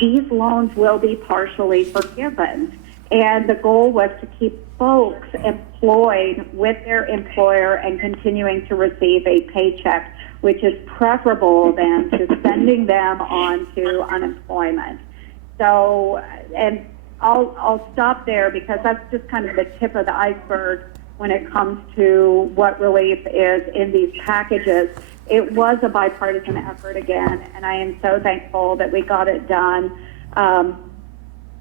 these loans will be partially forgiven. And the goal was to keep folks employed with their employer and continuing to receive a paycheck, which is preferable than to sending them on to unemployment. So, and I'll stop there because that's just kind of the tip of the iceberg when it comes to what relief is in these packages. It was a bipartisan effort again, and I am so thankful that we got it done.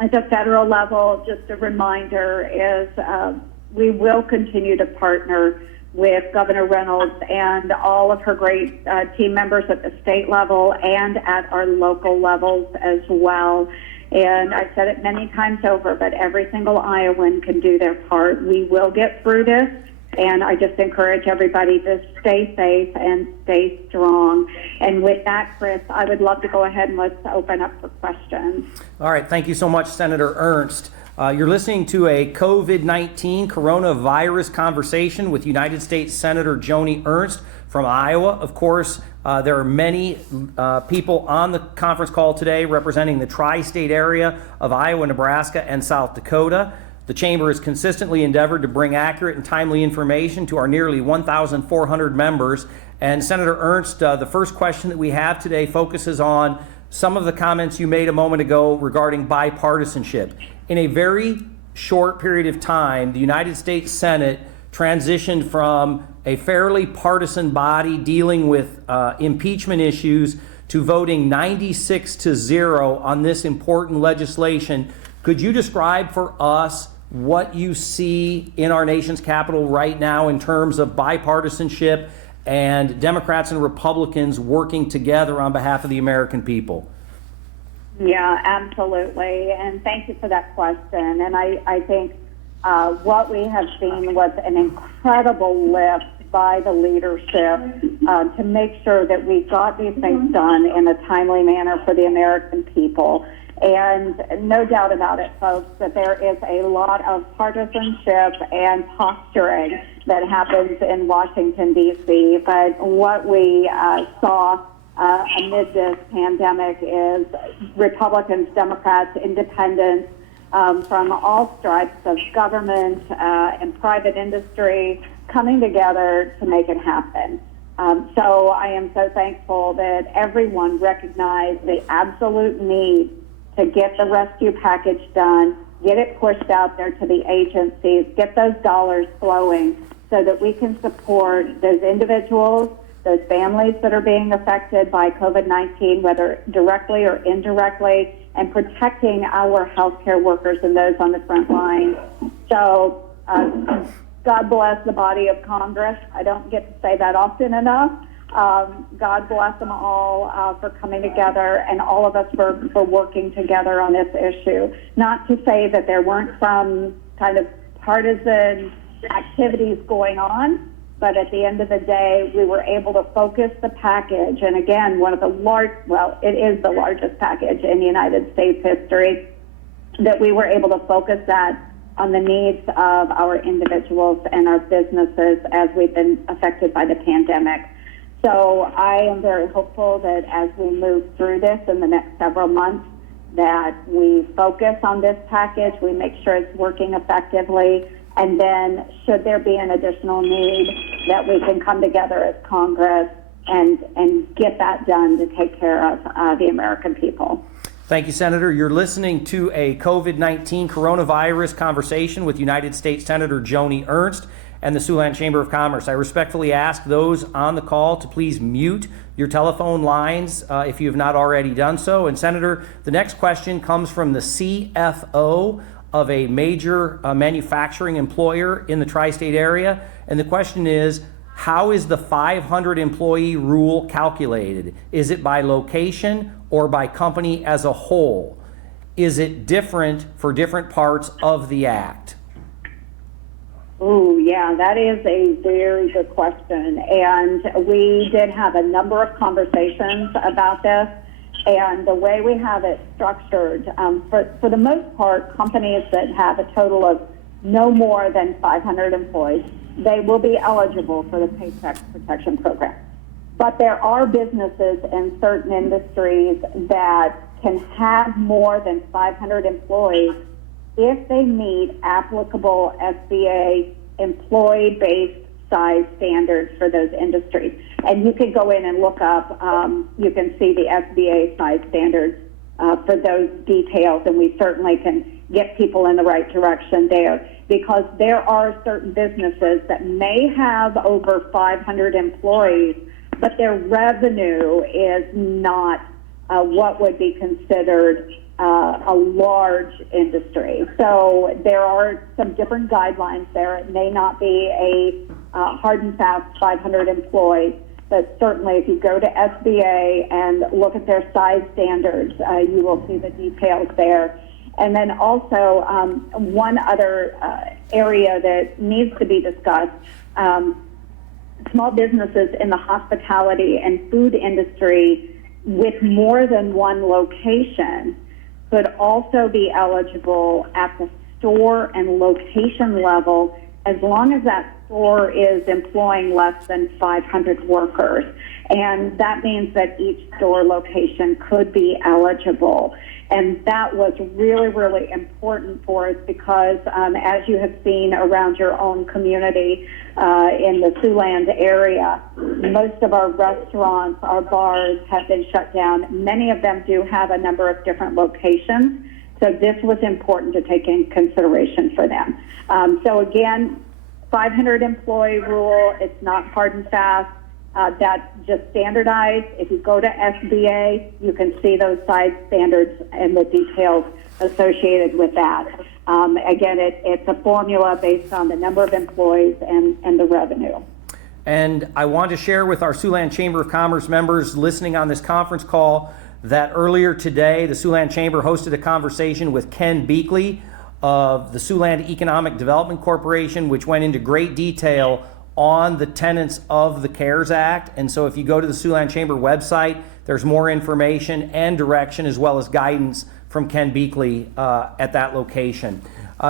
At the federal level, just a reminder is we will continue to partner with Governor Reynolds and all of her great team members at the state level and at our local levels as well. And I've said it many times over, but every single Iowan can do their part. We will get through this, and I just encourage everybody to stay safe and stay strong. And with that, Chris, I would love to go ahead and let's open up for questions. All right. Thank you so much, Senator Ernst. You're listening to a COVID-19 coronavirus conversation with United States Senator Joni Ernst from Iowa. Of course, there are many people on the conference call today representing the tri-state area of Iowa, Nebraska, and South Dakota. The Chamber has consistently endeavored to bring accurate and timely information to our nearly 1,400 members. And Senator Ernst, the first question that we have today focuses on some of the comments you made a moment ago regarding bipartisanship. In a very short period of time, the United States Senate transitioned from a fairly partisan body dealing with impeachment issues to voting 96-0 on this important legislation. Could you describe for us what you see in our nation's capital right now in terms of bipartisanship and Democrats and Republicans working together on behalf of the American people? Yeah, absolutely. And thank you for that question. And I think what we have seen was an incredible lift by the leadership to make sure that we got these things done in a timely manner for the American people. And no doubt about it, folks, that there is a lot of partisanship and posturing that happens in Washington, D.C. But what we saw amid this pandemic is Republicans, Democrats, independents from all stripes of government and private industry coming together to make it happen. So I am so thankful that everyone recognized the absolute need to get the rescue package done, get it pushed out there to the agencies, get those dollars flowing so that we can support those individuals, those families that are being affected by COVID-19, whether directly or indirectly, and protecting our healthcare workers and those on the front line. So God bless the body of Congress. I don't get to say that often enough. God bless them all for coming together and all of us for working together on this issue. Not to say that there weren't some kind of partisan activities going on, but at the end of the day, we were able to focus the package. And again, one of the it is the largest package in United States history, that we were able to focus that on the needs of our individuals and our businesses as we've been affected by the pandemic. So I am very hopeful that as we move through this in the next several months, that we focus on this package, we make sure it's working effectively, and then should there be an additional need, that we can come together as Congress and get that done to take care of the American people. Thank you, Senator. You're listening to a COVID-19 coronavirus conversation with United States Senator Joni Ernst and the Siouxland Chamber of Commerce. I respectfully ask those on the call to please mute your telephone lines if you have not already done so. And Senator, the next question comes from the CFO of a major manufacturing employer in the tri-state area. And the question is, how is the 500 employee rule calculated? Is it by location or by company as a whole? Is it different for different parts of the act? Oh, yeah, that is a very good question. And we did have a number of conversations about this. And the way we have it structured, for the most part, companies that have a total of no more than 500 employees, they will be eligible for the Paycheck protection program. But there are businesses in certain industries that can have more than 500 employees if they meet applicable SBA employee-based size standards for those industries. And you can go in and look up, you can see the SBA size standards for those details, and we certainly can get people in the right direction there, because there are certain businesses that may have over 500 employees, but their revenue is not what would be considered a large industry. So there are some different guidelines there. It may not be a hard and fast 500 employees, but certainly if you go to SBA and look at their size standards, you will see the details there. And then also one other area that needs to be discussed, small businesses in the hospitality and food industry with more than one location could also be eligible at the store and location level, as long as that store is employing less than 500 workers. And that means that each store location could be eligible. And that was really, really important for us because, as you have seen around your own community in the Siouxland area, most of our restaurants, our bars have been shut down. Many of them do have a number of different locations. So this was important to take in consideration for them. So again, 500 employee rule, it's not hard and fast. That's just standardized. If you go to SBA, you can see those size standards and the details associated with that. Again, it's a formula based on the number of employees and the revenue. And I want to share with our Siouxland Chamber of Commerce members listening on this conference call that earlier today, the Siouxland Chamber hosted a conversation with Ken Beakley of the Siouxland Economic Development Corporation, which went into great detail on the tenets of the CARES Act. And so if you go to the Siouxland Chamber website, there's more information and direction as well as guidance from Ken Beakley at that location.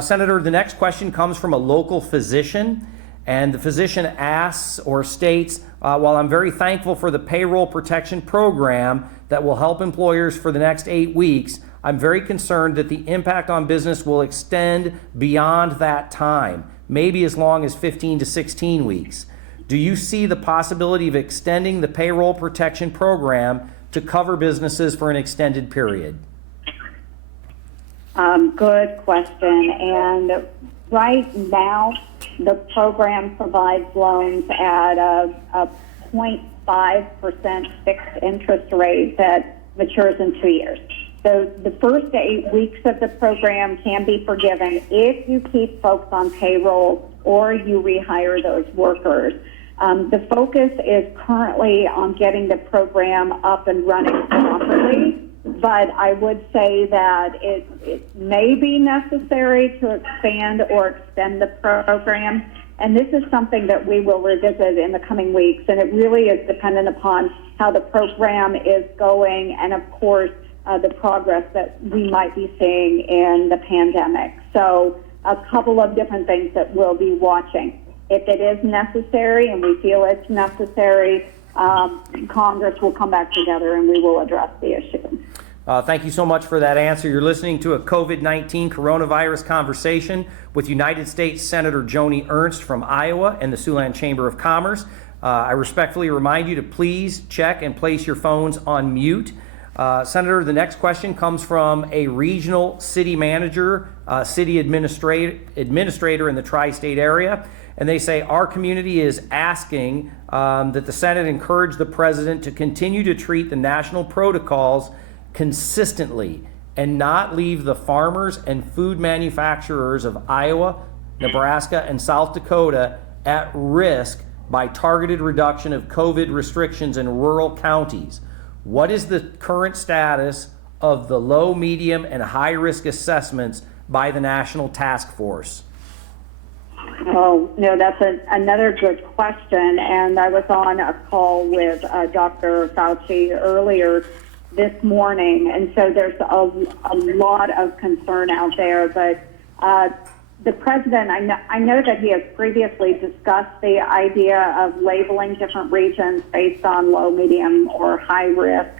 Senator, the next question comes from a local physician, and the physician asks or states, while I'm very thankful for the payroll protection program that will help employers for the next 8 weeks, I'm very concerned that the impact on business will extend beyond that time, maybe as long as 15 to 16 weeks. Do you see the possibility of extending the payroll protection program to cover businesses for an extended period? Good question. And right now, the program provides loans at a 0.5% fixed interest rate that matures in 2 years. So the first 8 weeks of the program can be forgiven if you keep folks on payroll or you rehire those workers. The focus is currently on getting the program up and running properly, but I would say that it may be necessary to expand or extend the program. And this is something that we will revisit in the coming weeks, and it really is dependent upon how the program is going and, of course, the progress that we might be seeing in the pandemic. So a couple of different things that we'll be watching. If it is necessary and we feel it's necessary, Congress will come back together and we will address the issue. Thank you so much for that answer. You're listening to a COVID-19 coronavirus conversation with United States Senator Joni Ernst from Iowa and the Siouxland Chamber of Commerce. I respectfully remind you to please check and place your phones on mute. Senator, the next question comes from a regional city manager, city administrator in the tri-state area. And they say, our community is asking that the Senate encourage the president to continue to treat the national protocols consistently and not leave the farmers and food manufacturers of Iowa, Nebraska, and South Dakota at risk by targeted reduction of COVID restrictions in rural counties. What is the current status of the low, medium, and high risk assessments by the National Task Force? Oh, no, that's another good question. And I was on a call with Dr. Fauci earlier this morning. And so there's a lot of concern out there. But the president, I know that he has previously discussed the idea of labeling different regions based on low, medium, or high risk.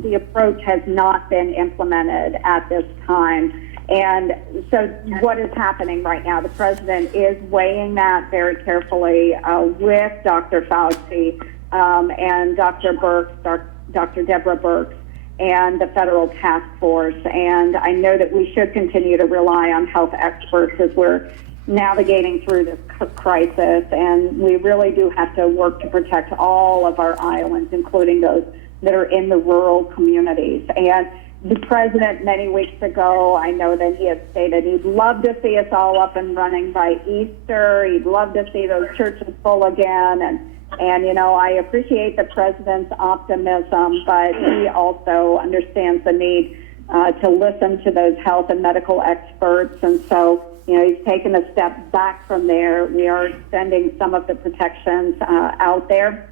the approach has not been implemented at this time. And so what is happening right now? The president is weighing that very carefully with Dr. Fauci and Dr. Birx, Dr. Deborah Birx, and the federal task force. And I know that we should continue to rely on health experts as we're navigating through this crisis. And we really do have to work to protect all of our islands, including those that are in the rural communities. And the president, many weeks ago, I know that he had stated he'd love to see us all up and running by Easter. He'd love to see those churches full again. And you know, I appreciate the president's optimism, but he also understands the need to listen to those health and medical experts. And so, you know, he's taken a step back from there. We are extending some of the protections out there.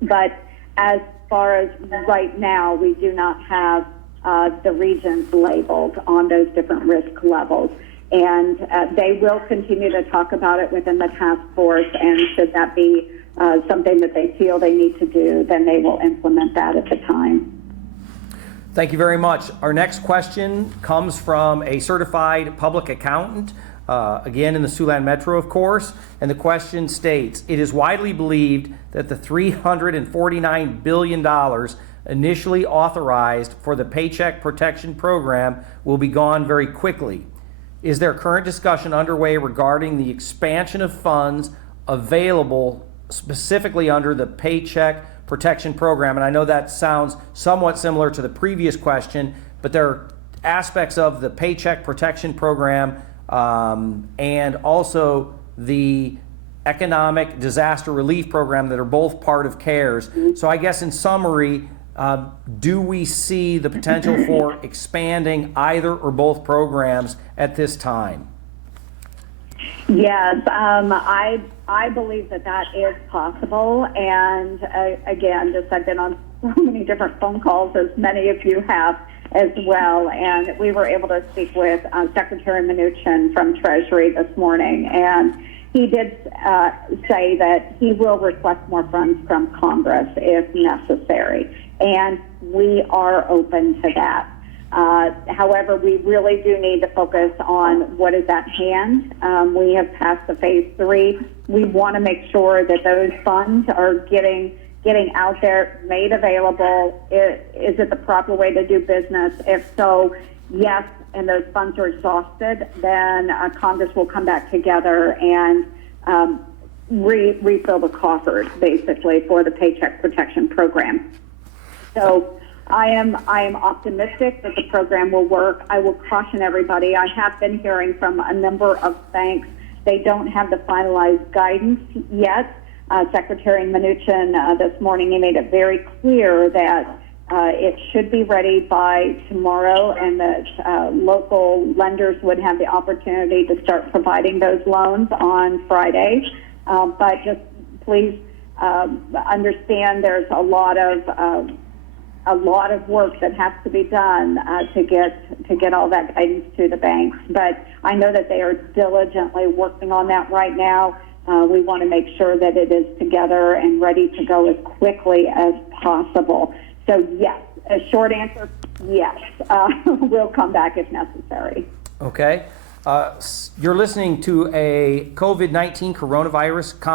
But as far as right now, we do not have the regions labeled on those different risk levels. And they will continue to talk about it within the task force, and should that be something that they feel they need to do, then they will implement that at the time. Thank you very much. Our next question comes from a certified public accountant, again in the Siouxland Metro, of course, and the question states, it is widely believed that the $349 billion initially authorized for the Paycheck Protection Program will be gone very quickly. Is there current discussion underway regarding the expansion of funds available specifically under the Paycheck Protection Program? And I know that sounds somewhat similar to the previous question, but there are aspects of the Paycheck Protection Program and also the Economic Disaster Relief Program that are both part of CARES. So I guess in summary, do we see the potential for expanding either or both programs at this time? Yes, I believe that is possible. And again, I've been on so many different phone calls, as many of you have as well. And we were able to speak with Secretary Mnuchin from Treasury this morning. And he did say that he will request more funds from Congress if necessary. And we are open to that. However, we really do need to focus on what is at hand. We have passed the phase 3. We want to make sure that those funds are getting out there, made available. Is it the proper way to do business? If so, yes, and those funds are exhausted, then Congress will come back together and refill the coffers, basically, for the Paycheck Protection Program. So I am optimistic that the program will work. I will caution everybody. I have been hearing from a number of banks. They don't have the finalized guidance yet. Secretary Mnuchin this morning, he made it very clear that it should be ready by tomorrow, and that local lenders would have the opportunity to start providing those loans on Friday. But just please understand there's a lot of work that has to be done to get all that guidance to the banks. But I know that they are diligently working on that right now. We want to make sure that it is together and ready to go as quickly as possible. So yes, a short answer, yes. We'll come back if necessary. Okay. You're listening to a COVID-19 coronavirus